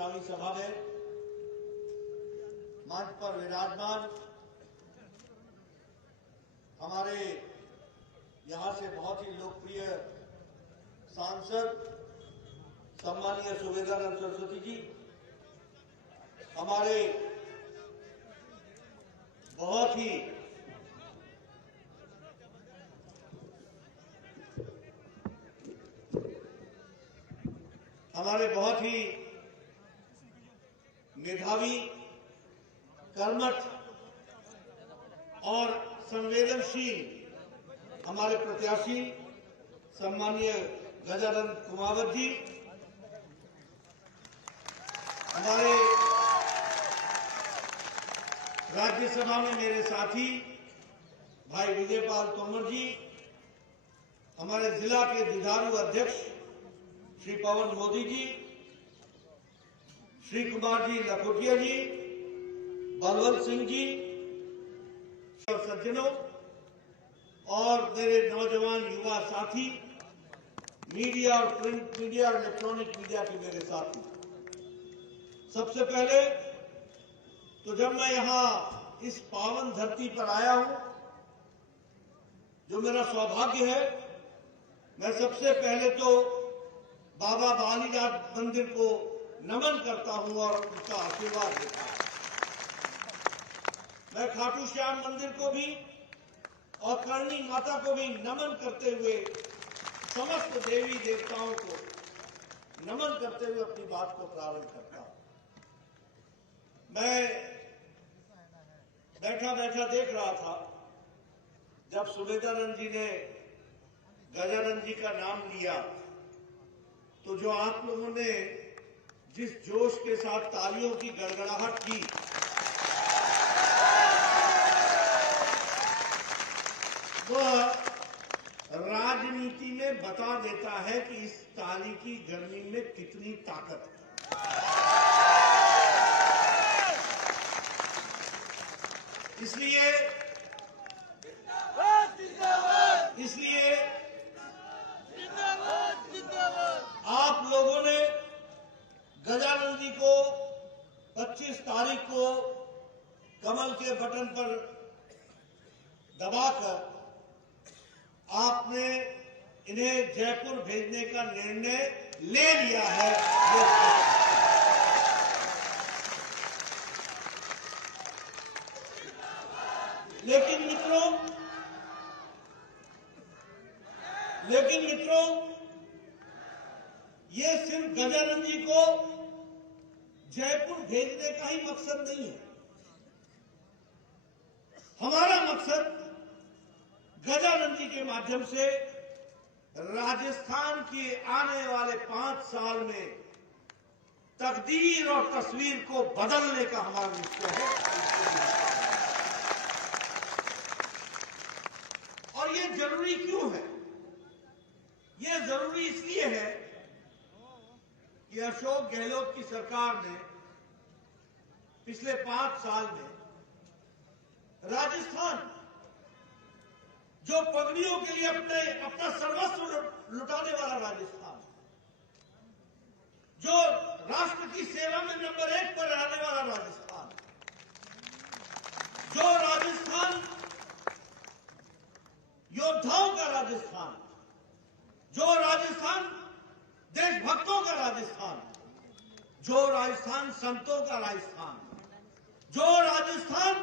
चुनावी सभा में मंच पर विराजमान हमारे यहां से बहुत ही लोकप्रिय सांसद सम्मानीय सुबेदानंद सरस्वती जी, हमारे बहुत ही मेधावी, कर्मठ और संवेदनशील हमारे प्रत्याशी सम्मानीय गजानंद कुमावत जी, हमारे राज्यसभा में मेरे साथी भाई विजयपाल तोमर जी, हमारे जिला के दुधारू अध्यक्ष श्री पवन मोदी जी, श्री कुमार जी लखोटिया जी, बलवंत सिंह जी और सज्जनों और मेरे नौजवान युवा साथी, मीडिया और प्रिंट मीडिया और इलेक्ट्रॉनिक मीडिया के मेरे साथी, सबसे पहले तो जब मैं यहां इस पावन धरती पर आया हूं, जो मेरा सौभाग्य है, मैं सबसे पहले तो बाबा बालीनाथ मंदिर को नमन करता हूं और उनका आशीर्वाद देता हूं। मैं खाटू श्याम मंदिर को भी और करणी माता को भी नमन करते हुए, समस्त देवी देवताओं को नमन करते हुए अपनी बात को प्रारंभ करता हूं। मैं बैठा बैठा देख रहा था, जब सुबेदानंद जी ने गजानंद जी का नाम लिया, तो जो आप लोगों ने जिस जोश के साथ तालियों की गड़गड़ाहट की, वह राजनीति में बता देता है कि इस ताली की गर्मी में कितनी ताकत है। इसलिए आप लोगों ने गजानंद जी को 25 तारीख को कमल के बटन पर दबाकर आपने इन्हें जयपुर भेजने का निर्णय ले लिया है। लेकिन मित्रों, ये सिर्फ गजानंद जी को जयपुर भेजने का ही मकसद नहीं है। हमारा मकसद गजानंद जी के माध्यम से राजस्थान के आने वाले 5 साल में तकदीर और तस्वीर को बदलने का हमारा निश्चय है। और ये जरूरी क्यों है? ये जरूरी इसलिए है कि अशोक गहलोत की सरकार ने पिछले 5 साल में राजस्थान, जो पगड़ियों के लिए अपना सर्वस्व लुटाने वाला राजस्थान, जो राष्ट्र की सेवा में नंबर 1 पर रहने वाला राजस्थान, जो राजस्थान योद्धाओं का राजस्थान, जो राजस्थान देशभक्तों का राजस्थान, जो राजस्थान संतों का राजस्थान, जो राजस्थान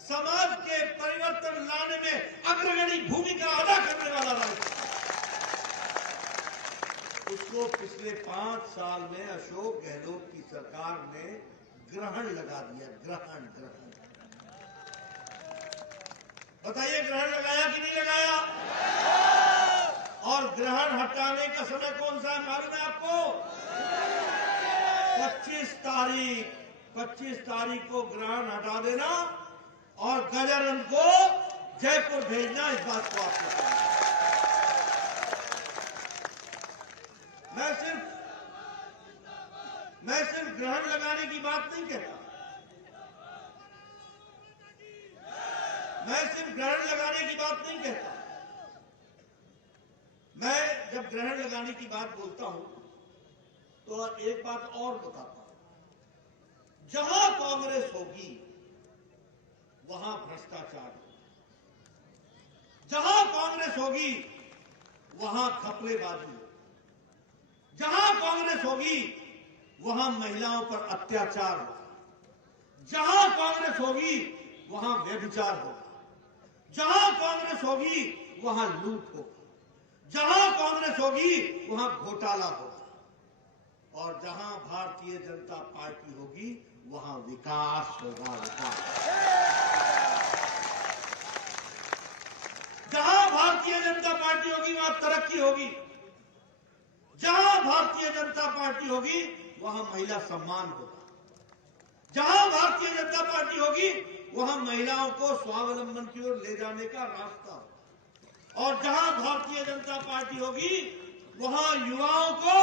समाज के परिवर्तन लाने में अग्रगणी भूमिका अदा करने वाला राजस्थान, उसको पिछले 5 साल में अशोक गहलोत की सरकार ने ग्रहण लगा दिया। ग्रहण बताइए, ग्रहण लगाया कि नहीं लगाया? और ग्रहण हटाने का समय कौन सा है मालूम है आपको? 25 तारीख को ग्रहण हटा देना और गजानंद को जयपुर भेजना। इस बात को आपको कहना। मैं सिर्फ ग्रहण लगाने की बात नहीं कहता। मैं सिर्फ ग्रहण लगाने की बात नहीं कहता। मैं जब ग्रहण लगाने की बात बोलता हूं तो एक बात और बताता हूं। जहां कांग्रेस होगी वहां भ्रष्टाचार होगा, जहां कांग्रेस होगी वहां घपलेबाजी होगी, जहां कांग्रेस होगी वहां महिलाओं पर अत्याचार होगा, जहां कांग्रेस होगी वहां व्यभिचार होगा, जहां कांग्रेस होगी वहां लूट होगा, जहां कांग्रेस होगी वहां घोटाला होगा, और जहां भारतीय जनता पार्टी होगी वहां विकास होगा। विकास जहां भारतीय जनता पार्टी होगी वहां तरक्की होगी, जहां भारतीय जनता पार्टी होगी वहां महिला सम्मान होगा, जहां भारतीय जनता पार्टी होगी वहां महिलाओं को स्वावलंबन की ओर ले जाने का रास्ता होगा, और जहां भारतीय जनता पार्टी होगी वहां युवाओं को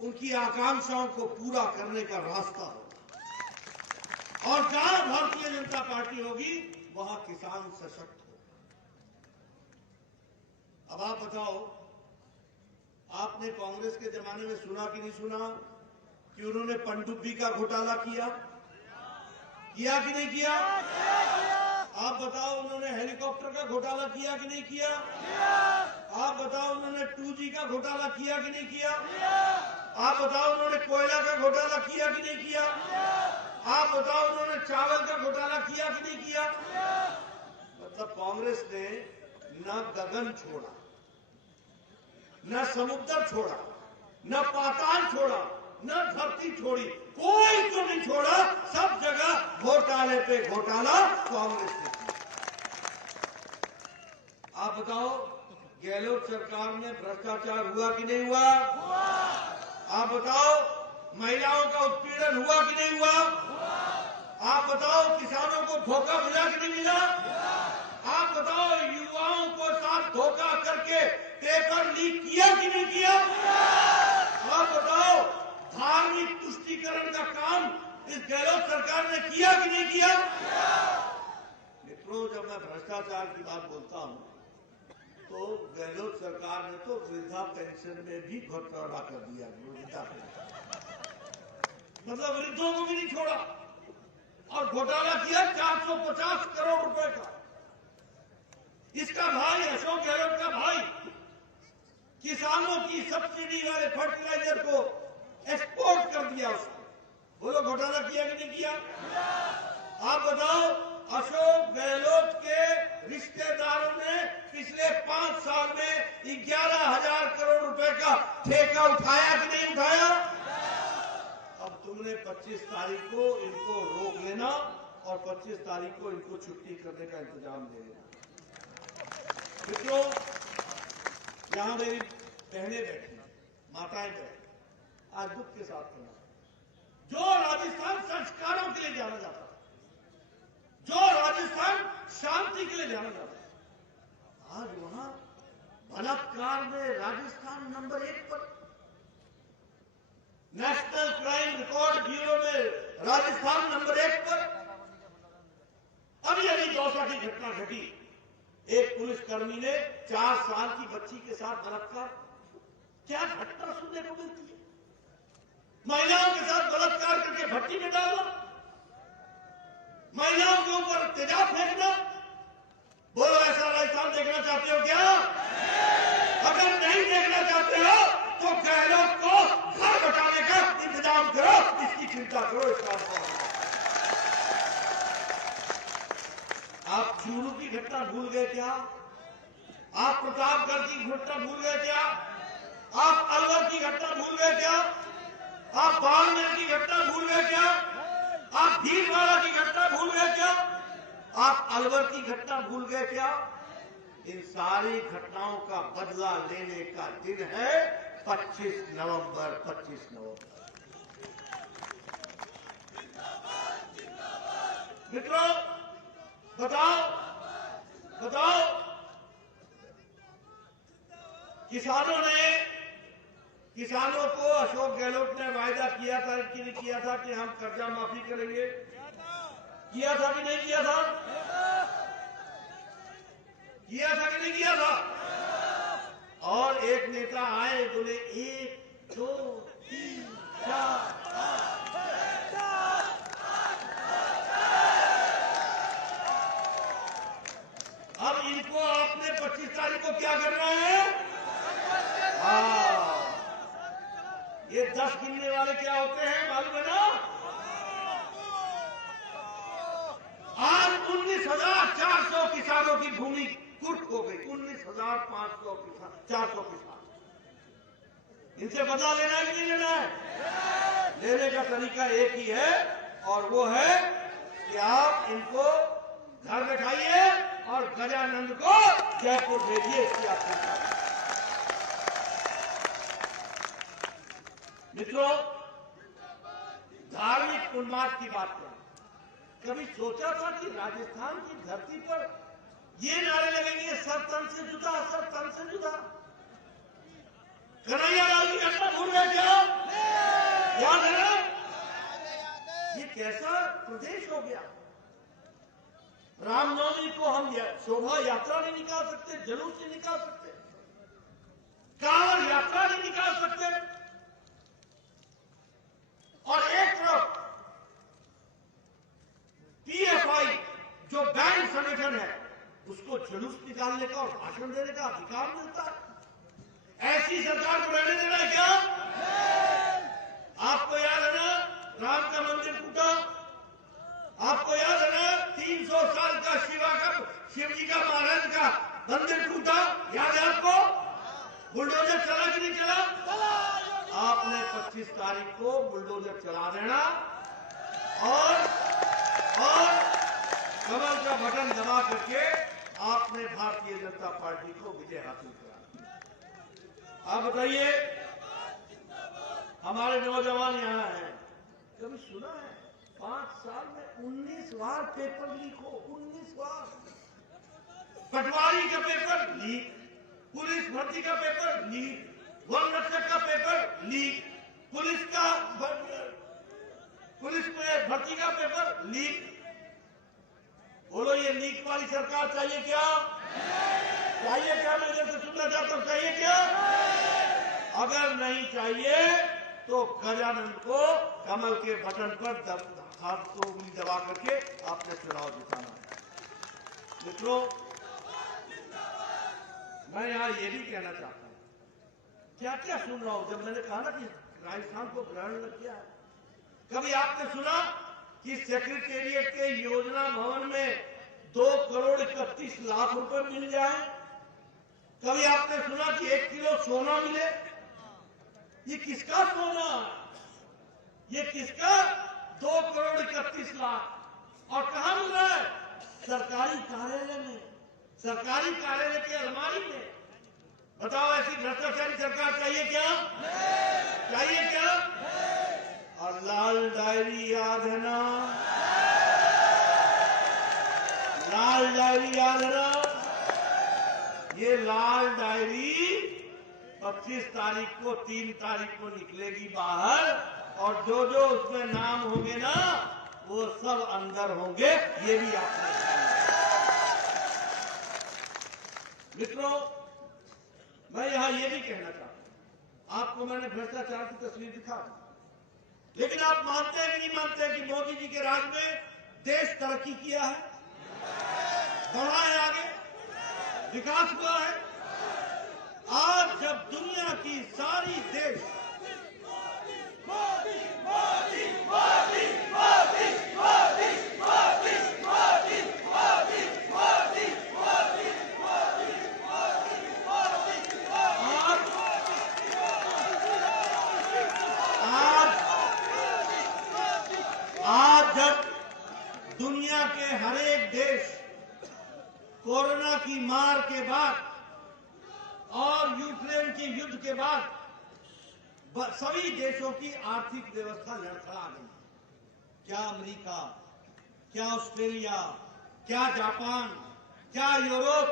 उनकी आकांक्षाओं को पूरा करने का रास्ता होगा, और जहां भारतीय जनता पार्टी होगी वहां किसान सशक्त होगा। अब आप बताओ, आपने कांग्रेस के जमाने में सुना कि नहीं सुना कि उन्होंने पनडुब्बी का घोटाला किया कि नहीं किया? आप बताओ, उन्होंने हेलीकॉप्टर का घोटाला किया कि नहीं किया? आप बताओ, उन्होंने 2G का घोटाला किया कि नहीं किया? आप बताओ, उन्होंने कोयला का घोटाला किया कि नहीं किया? आप बताओ, उन्होंने चावल का घोटाला किया कि नहीं किया? मतलब कांग्रेस ने न गगन छोड़ा, न समुद्र छोड़ा, न पाताल छोड़ा, न धरती छोड़ी, कोई तो नहीं छोड़ा, सब जगह घोटाले पे घोटाला कांग्रेस ने किया। आप बताओ, गहलोत सरकार में भ्रष्टाचार हुआ कि नहीं हुआ? आप बताओ, महिलाओं का उत्पीड़न हुआ कि नहीं हुआ? आप बताओ, किसानों को धोखा मिला कि नहीं मिला? आप बताओ, युवाओं को साथ धोखा करके पेपर लीक किया कि नहीं किया? आप बताओ, धार्मिक तुष्टीकरण का काम इस गहलोत सरकार ने किया कि नहीं किया? मित्रों, जब मैं भ्रष्टाचार की बात बोलता हूं तो गहलोत सरकार ने तो वृद्धा पेंशन में भी घोटाला कर दिया। वृद्धा पेंशन मतलब वृद्धों को भी नहीं छोड़ा, और घोटाला किया 450 करोड़ रुपए का। इसका भाई, अशोक गहलोत का भाई, किसानों की सब्सिडी वाले फर्टिलाइजर को एक्सपोर्ट कर दिया उसको। बोलो, घोटाला किया कि नहीं किया? आप बताओ, अशोक गहलोत के रिश्तेदारों ने पिछले 5 साल में 11,000 करोड़ रुपए का ठेका उठाया कि नहीं उठाया? अब तुमने 25 तारीख को इनको रोक लेना और 25 तारीख को इनको छुट्टी करने का इंतजाम दे देना। मित्रों, यहां मेरी बहनें बैठी, माताएं बैठी, आज दुख के साथ कहना, जो राजस्थान संस्कारों के लिए जाना जाता है, जो राजस्थान शांति के लिए जाना जाता है, आज वहां बलात्कार में राजस्थान नंबर 1 पर, नेशनल क्राइम रिकॉर्ड ब्यूरो में राजस्थान नंबर 1 पर। अभी अभी दौसा की घटना घटी, एक पुलिसकर्मी ने 4 साल की बच्ची के साथ बलात्कार। क्या घटना सुनने को मिलती है? महिलाओं के साथ बलात्कार करके भट्टी में डालना, महिलाओं के ऊपर तेजाब फेंकना। बोलो, ऐसा राजस्थान देखना चाहते हो क्या? अगर नहीं देखना चाहते हो तो गहलोत को घर बचाने का इंतजाम करो, इसकी चिंता करो। इसका आप चूरू की घटना भूल गए क्या? आप प्रतापगढ़ की घटना भूल गए क्या? आप अलवर की घटना भूल गए क्या? आप बाड़मेर की घटना भूल गए क्या? आप भीलवाड़ा की घटना भूल गए क्या? आप अलवर की घटना भूल गए क्या? इन सारी घटनाओं का बदला लेने का दिन है 25 नवंबर। 25 नवंबर। मित्रों, बताओ, किसानों को अशोक गहलोत ने वायदा किया था कि नहीं किया था कि हम कर्जा माफी करेंगे? किया था कि नहीं किया था? किया था कि नहीं किया था? और एक नेता आए, बोले 1 2 3 4 रस गिनने वाले क्या होते हैं मालूम है ना? आज 19,400 किसानों की भूमि कुर्क हो गई। 19,400 किसान। इनसे बदला लेना है कि नहीं लेना है? लेने का तरीका एक ही है, और वो है कि आप इनको घर बैठाइए और गजानंद को जयपुर भेजिए। इसकी आपको मित्रों, धार्मिक उन्माद की बात करें। कभी सोचा था कि राजस्थान की धरती पर ये नारे लगेंगे, सब तन से जुदा, सब तन से जुदा? कन्हैया लाल की घटना भूल गए क्या? याद है ना? ये कैसा प्रदेश हो गया? रामनवमी को हम शोभा यात्रा नहीं निकाल सकते, जुलूस नहीं निकाल सकते, कांवड़ यात्रा नहीं निकाल सकते, और एक तरफ पीएफआई जो बैंक संगठन है उसको जुलूस निकालने का और भाषण देने का अधिकार मिलता है। ऐसी सरकार को रहने देना है क्या? आपको याद है ना राम का मंदिर टूटा? आपको याद है ना 300 साल का शिव जी का महाराज का मंदिर टूटा? याद है आपको? बुलडोजर चला कि नहीं चला? आपने 25 तारीख को बुलडोजर चला देना और कमल का बटन दबा करके आपने भारतीय जनता पार्टी को विजय हासिल करा। आप बताइए, हमारे नौजवान यहाँ हैं, कभी सुना है 5 साल में 19 बार पेपर लीक हो? 19 बार। पटवारी का पेपर लीक, पुलिस भर्ती का पेपर लीक, वन रक्षक का पेपर लीक, पुलिस में भर्ती का पेपर लीक। बोलो, ये लीक वाली सरकार चाहिए क्या? चाहिए क्या? मैं जैसे सुनना चाहता हूं, चाहिए क्या? अगर नहीं चाहिए तो गजानंद को कमल के बटन पर हाथ को उंगली दबा करके आपने चुनाव जिताना है। मित्रों, मैं यहां ये भी कहना चाहता हूं, क्या क्या सुन रहा हूं। जब मैंने कहा ना कि राजस्थान को ग्रहण लग गया है, कभी आपने सुना कि सेक्रेटेरिएट के योजना भवन में 2 करोड़ 31 लाख रुपए मिल जाए? कभी आपने सुना कि 1 किलो सोना मिले? ये किसका सोना? ये किसका 2 करोड़ 31 लाख? और कहां मिल रहा है? सरकारी कार्यालय में, सरकारी कार्यालय के अलमारी में। बताओ, ऐसी भ्रष्टाचारी सरकार चाहिए क्या? चाहिए क्या? और लाल डायरी याद है ना? लाल डायरी याद है ना? ये लाल डायरी 25 तारीख को 3 तारीख को निकलेगी बाहर, और जो जो उसमें नाम होंगे ना वो सब अंदर होंगे। ये भी आपने मित्रों, मैं यहां ये भी कहना चाहता हूं, आपको मैंने भ्रष्टाचार की तस्वीर दिखा, लेकिन आप मानते हैं कि नहीं मानते हैं कि मोदी जी के राज में देश तरक्की किया है, बढ़ा है, आगे विकास हुआ है। आज जब दुनिया की सारी देश दुनिया के हर एक देश कोरोना की मार के बाद और यूक्रेन के युद्ध के बाद सभी देशों की आर्थिक व्यवस्था लड़खड़ा गई। क्या अमेरिका, क्या ऑस्ट्रेलिया, क्या जापान, क्या यूरोप,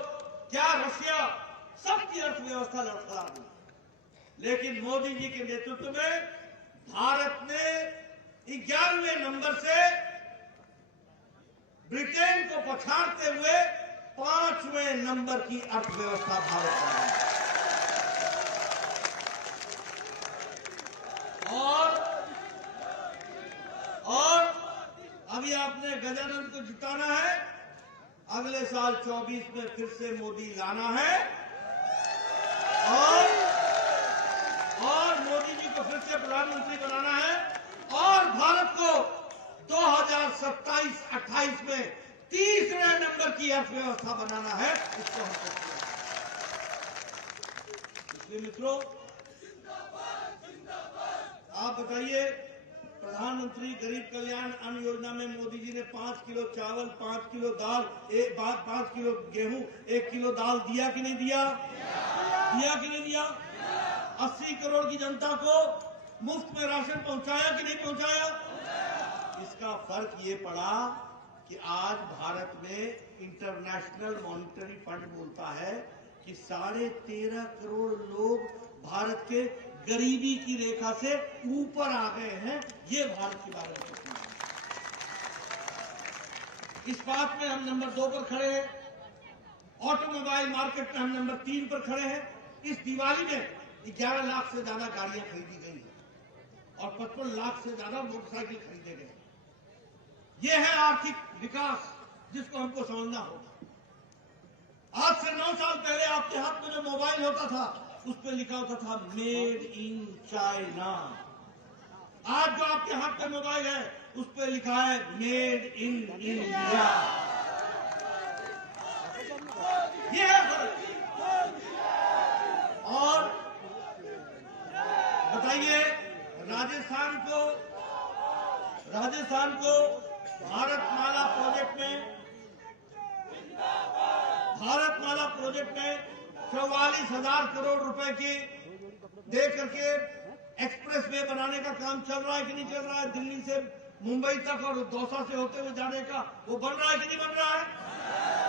क्या रशिया, सबकी अर्थव्यवस्था लड़खड़ा गई। लेकिन मोदी जी के नेतृत्व में भारत ने 11वें नंबर से ब्रिटेन को पछाड़ते हुए 5वें नंबर की अर्थव्यवस्था भारत का है। और अभी आपने गजानंद को जिताना है, अगले साल 24 में फिर से मोदी लाना है, और मोदी जी को फिर से प्रधानमंत्री अर्थव्यवस्था बनाना है, इसको हम करते हैं। इसलिए मित्रों, आप बताइए, प्रधानमंत्री गरीब कल्याण अन्न योजना में मोदी जी ने 5 किलो चावल, 5 किलो दाल, 5 किलो गेहूं, 1 किलो दाल दिया कि नहीं दिया? दिया कि नहीं दिया? 80 करोड़ की जनता को मुफ्त में राशन पहुंचाया कि नहीं पहुंचाया? इसका फर्क ये पड़ा कि आज भारत में इंटरनेशनल मॉनिटरी फंड बोलता है कि 13.5 करोड़ लोग भारत के गरीबी की रेखा से ऊपर आ गए हैं। ये भारत के बारे में इस बात में हम नंबर 2 पर खड़े हैं। ऑटोमोबाइल मार्केट में हम नंबर 3 पर खड़े हैं। इस दिवाली में 11 लाख से ज्यादा गाड़ियां खरीदी गई हैं और 55 लाख से ज्यादा मोटरसाइकिल खरीदे गए। ये है आर्थिक विकास, जिसको हमको समझना होगा। आज से 9 साल पहले आपके हाथ में जो मोबाइल होता था, उस पर लिखा होता था मेड इन चाइना। आज जो आपके हाथ में मोबाइल है, उस पर लिखा है मेड इन इंडिया। ये है फर्क। और बताइए, राजस्थान को भारतमाला प्रोजेक्ट में 44,000 करोड़ रुपए की दे करके एक्सप्रेस वे बनाने का काम चल रहा है कि नहीं चल रहा है? दिल्ली से मुंबई तक और दौसा से होते हुए जाने का वो बन रहा है कि नहीं बन रहा है?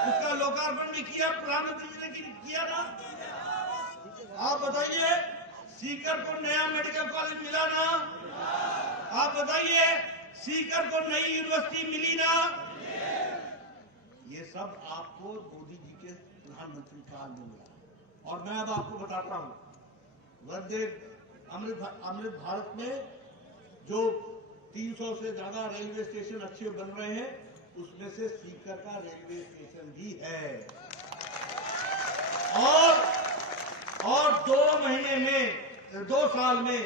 उसका लोकार्पण भी किया प्रधानमंत्री जी ने किया ना? आप बताइए, सीकर को नया मेडिकल कॉलेज मिला ना? आप बताइए, सीकर को नई यूनिवर्सिटी मिली ना? ये सब आपको मोदी जी के प्रधानमंत्री काल में मिला। और मैं अब आपको बताता हूं, वंदे अमृत भारत में जो 300 से ज्यादा रेलवे स्टेशन अच्छे बन रहे हैं, उसमें से सीकर का रेलवे स्टेशन भी है। और 2 साल में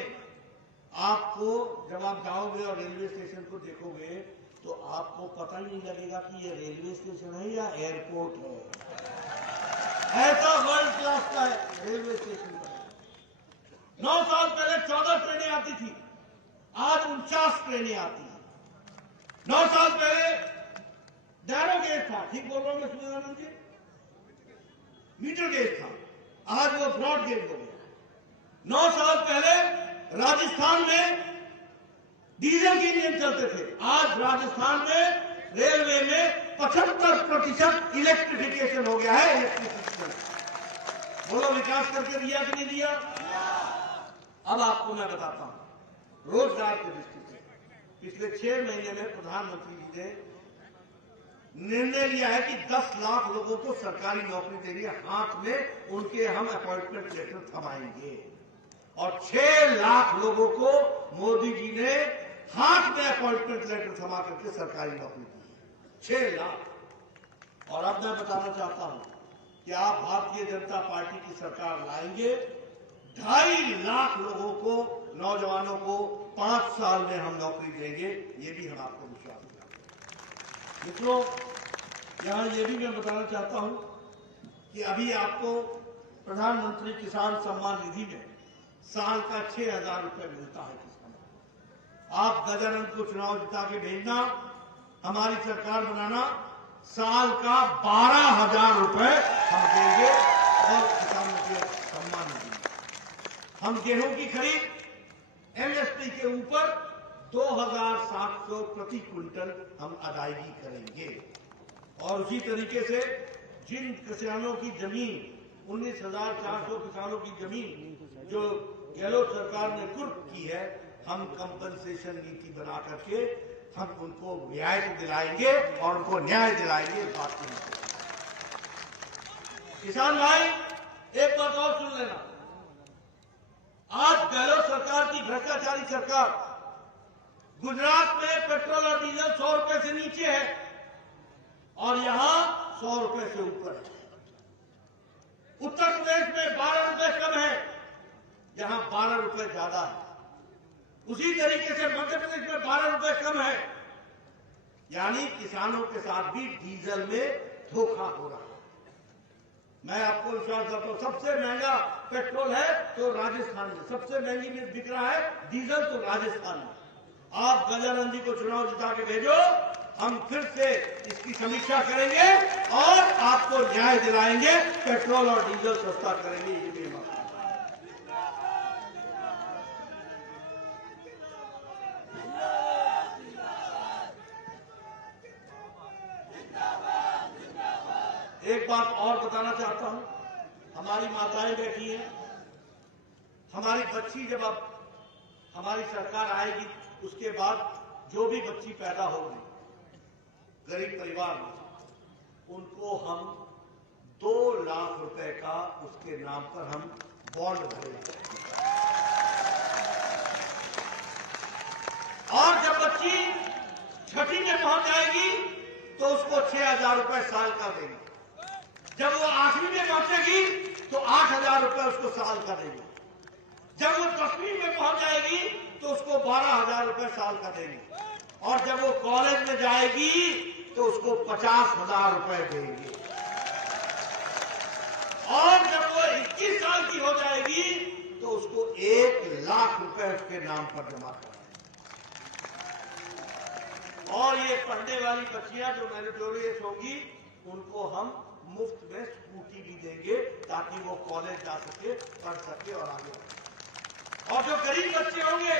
आपको, जब आप जाओगे और रेलवे स्टेशन को देखोगे, तो आपको पता ही नहीं लगेगा कि ये रेलवे स्टेशन है या एयरपोर्ट है। ऐसा वर्ल्ड क्लास का रेलवे स्टेशन है। 9 साल पहले 14 ट्रेनें आती थी, आज 49 ट्रेनें आती हैं। 9 साल पहले नैरो गेज था, ठीक बोल रहा हूं मैं सुरेंद्र जी? मीटर गेज था, आज वो ब्रॉड गेज हो गया। 9 साल पहले राजस्थान में डीजल के इंजन चलते थे, आज राजस्थान में रेलवे में 75% इलेक्ट्रिफिकेशन हो गया है। इलेक्ट्रिफिकेशन, बोलो विकास करके दिया कि नहीं दिया? अब आपको मैं बताता हूं, रोजगार की दृष्टि से पिछले 6 महीने में प्रधानमंत्री जी ने निर्णय लिया है कि 10 लाख लोगों को सरकारी नौकरी देनी है। हाथ में उनके हम अपॉइंटमेंट लेटर थमाएंगे। और 6 लाख लोगों को मोदी जी ने हाथ में अपॉइंटमेंट लेटर थमा करके सरकारी नौकरी दी। 6 लाख। और अब मैं बताना चाहता हूं कि आप भारतीय जनता पार्टी की सरकार लाएंगे, 2.5 लाख लोगों को, नौजवानों को 5 साल में हम नौकरी देंगे। ये भी हम आपको विश्वास दिलाते हैं। मित्रों, यहां ये भी मैं बताना चाहता हूं कि अभी आपको प्रधानमंत्री किसान सम्मान निधि में साल का 6,000 रुपए मिलता है किसानों को। आप गजानंद को चुनाव जिता के भेजना, हमारी सरकार बनाना, साल का 12,000 रुपए हम देंगे और किसानों के सम्मान देंगे। हम गेहूं की खरीद एमएसपी के ऊपर 2,700 प्रति क्विंटल हम अदायगी करेंगे। और उसी तरीके से जिन किसानों की जमीन, 19,400 किसानों की जमीन जो गहलोत सरकार ने कुर्क की है, हम कंपनसेशन नीति बना करके हम उनको न्याय दिलाएंगे और उनको न्याय दिलाएंगे। इस बात को किसान भाई, एक बात और सुन लेना, आज गहलोत सरकार की भ्रष्टाचारी सरकार, गुजरात में पेट्रोल और डीजल 100 रुपए से नीचे है और यहां 100 रुपए से ऊपर है। उत्तर प्रदेश में 12 रुपए कम है, यहां 12 रुपए ज्यादा है। उसी तरीके से मध्य प्रदेश में 12 रुपए कम है। यानी किसानों के साथ भी डीजल में धोखा हो रहा है। मैं आपको विश्वास करता हूं, सबसे महंगा पेट्रोल है तो राजस्थान में, सबसे महंगी में बिक रहा है डीजल तो राजस्थान में। आप गजानंद जी को चुनाव जिता के भेजो, हम फिर से इसकी समीक्षा करेंगे और आपको न्याय दिलाएंगे, पेट्रोल और डीजल सस्ता करेंगे। ये मेरी बात है। एक बात और बताना चाहता हूं, हमारी माताएं बैठी हैं, हमारी बच्ची जब अब हमारी सरकार आएगी उसके बाद जो भी बच्ची पैदा होगी गरीब परिवार में, उनको हम 2 लाख रुपए का उसके नाम पर हम बॉन्ड भरेंगे। और जब बच्ची 6वीं में पहुंच जाएगी तो उसको 6,000 रुपए साल का देंगे। जब वो 8वीं में पहुंचेगी तो 8,000 रुपए उसको साल का देंगे। जब वो 10वीं में पहुंच जाएगी तो उसको 12,000 रुपए साल का देंगे। और जब वो कॉलेज में जाएगी तो उसको 50,000 रुपए देंगे। और जब वो 21 साल की हो जाएगी तो उसको 1 लाख रुपए उसके नाम पर जमा कराएंगे। और ये पढ़ने वाली बच्चियां जो मेरिटोरियस होंगी उनको हम मुफ्त में स्कूटी भी देंगे ताकि वो कॉलेज जा सके, पढ़ सके और आगे बढ़े। और जो गरीब बच्चे होंगे,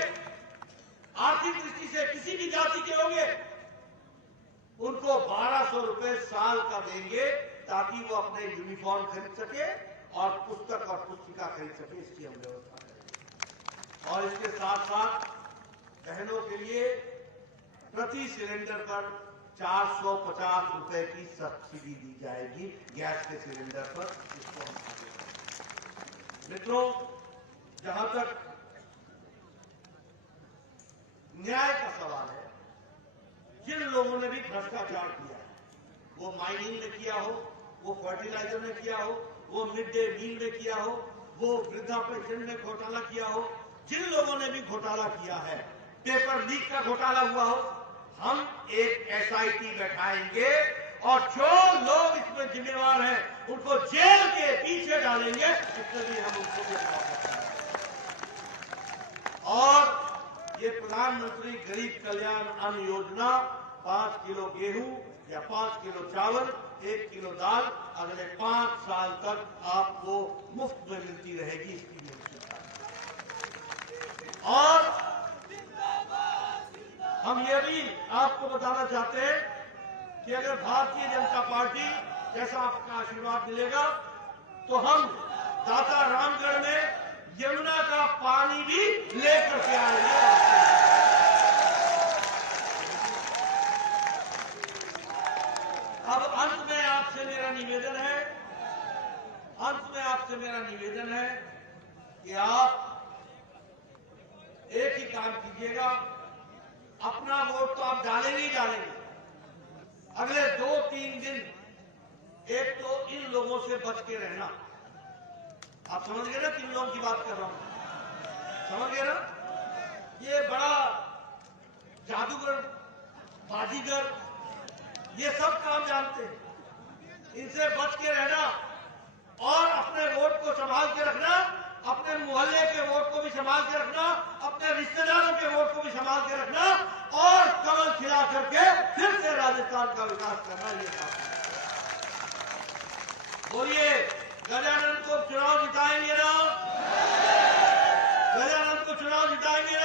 आर्थिक दृष्टि से किसी भी जाति के होंगे, उनको 1,200 रुपए साल का देंगे ताकि वो अपने यूनिफॉर्म खरीद सके और पुस्तक और पुस्तिका खरीद सके। इसकी हम व्यवस्था करेंगे। और इसके साथ साथ बहनों के लिए प्रति सिलेंडर पर 450 रुपए की सब्सिडी दी जाएगी गैस के सिलेंडर पर। इसको हम मित्रों, जहां तक न्याय का सवाल है, जिन लोगों ने भी भ्रष्टाचार किया है, वो माइनिंग में किया हो, वो फर्टिलाइजर में किया हो, वो मिड डे मील में किया हो, वो वृद्धा पेंशन में घोटाला किया हो, जिन लोगों ने भी घोटाला किया है, पेपर लीक का घोटाला हुआ हो, हम एक SIT बैठाएंगे और जो लोग इसमें जिम्मेवार हैं उनको जेल के पीछे डालेंगे। इसके लिए हम उनको भी और ये प्रधानमंत्री गरीब कल्याण अन्न योजना 5 किलो गेहूं या 5 किलो चावल, 1 किलो दाल अगले 5 साल तक आपको मुफ्त में मिलती रहेगी। इसकी व्यवस्था और हम ये भी आपको बताना चाहते हैं कि अगर भारतीय जनता पार्टी जैसा आपका आशीर्वाद मिलेगा तो हम दाता रामगढ़ में यमुना का पानी भी लेकर के आएंगे। अब अंत में आपसे मेरा निवेदन है कि आप एक ही काम कीजिएगा, अपना वोट तो आप डालेंगे ही डालेंगे। अगले 2-3 दिन एक तो इन लोगों से बच के रहना। आप समझ गए ना किन लोगों की बात कर रहा हूं? समझ गए ना? ये बड़ा जादूगर, बाजीगर, ये सब काम जानते हैं। इनसे बच के रहना और अपने वोट को संभाल के रखना, अपने मोहल्ले के वोट को भी संभाल के रखना, अपने रिश्तेदारों के वोट को भी संभाल के रखना और कमल खिला करके फिर से राजस्थान का विकास करना। ये काम बोलिए, गजानंद को चुनाव जिताएंगे ना? गजानंद को चुनाव जिताएंगे